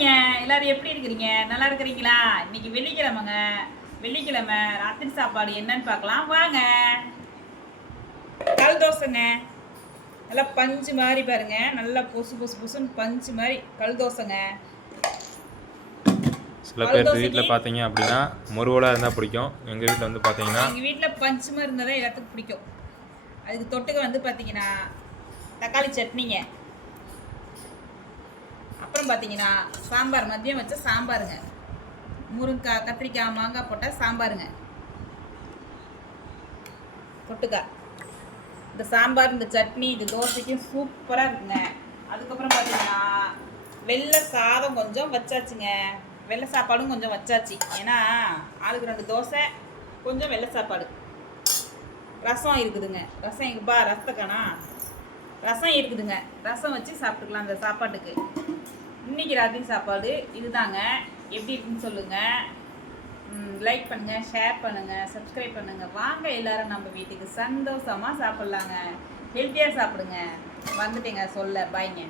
மார்னிங்க. எல்லாரும் எப்படி இருக்கிறீங்க? நல்லா இருக்கிறீங்களா? இன்னைக்கு வெள்ளிக்கிழமைங்க. வெள்ளிக்கிழமை ராத்திரி சாப்பாடு என்னன்னு பார்க்கலாம் வாங்க. கல் தோசைங்க. நல்லா பஞ்சு மாதிரி பாருங்க. நல்லா பொசு பொசு பொசுன்னு பஞ்சு மாதிரி கல் தோசைங்க. சில பேர் வீட்டில் பார்த்தீங்க அப்படின்னா முருவலாக இருந்தால் பிடிக்கும். எங்கள் வீட்டில் வந்து பார்த்தீங்கன்னா எங்கள் வீட்டில் பஞ்சு மாதிரி இருந்தால் தான் எல்லாத்துக்கும் பிடிக்கும். அதுக்கு தொட்டுக்க வந்து பார்த்தீங்கன்னா தக்காளி சட்னிங்க. அப்புறம் பார்த்தீங்கன்னா சாம்பார், மதியம் வச்ச சாம்பாருங்க. முருங்கைக்காய், கத்திரிக்காய், மாங்காய் போட்டால் சாம்பாருங்க. தொட்டுக்காய் இந்த சாம்பார், இந்த சட்னி, இந்த தோசைக்கும் சூப்பராக இருக்குங்க. அதுக்கப்புறம் பார்த்தீங்கன்னா வெள்ளை சாதம் கொஞ்சம் வச்சாச்சுங்க. வெள்ளை சாப்பாடும் கொஞ்சம் வச்சாச்சு. ஏன்னா ஆளுக்கு 2 தோசை, கொஞ்சம் வெள்ளை சாப்பாடு. ரசம் இருக்குதுங்க. ரசம் இருக்குப்பா, ரசத்துக்கானா ரசம் இருக்குதுங்க. ரசம் வச்சு சாப்பிட்டுக்கலாம் அந்த சாப்பாட்டுக்கு. இன்னைக்கு ராத்திரி சாப்பாடு இதுதாங்க. எப்படி இருக்குன்னு சொல்லுங்கள். லைக் பண்ணுங்கள், ஷேர் பண்ணுங்கள், சப்ஸ்கிரைப் பண்ணுங்கள். வாங்க எல்லாரும் நம்ம வீட்டுக்கு சந்தோஷமாக சாப்பிட்லாங்க. ஹெல்த்தியாக சாப்பிடுங்க. வந்துட்டேங்க சொல்ல. பாய்ங்க.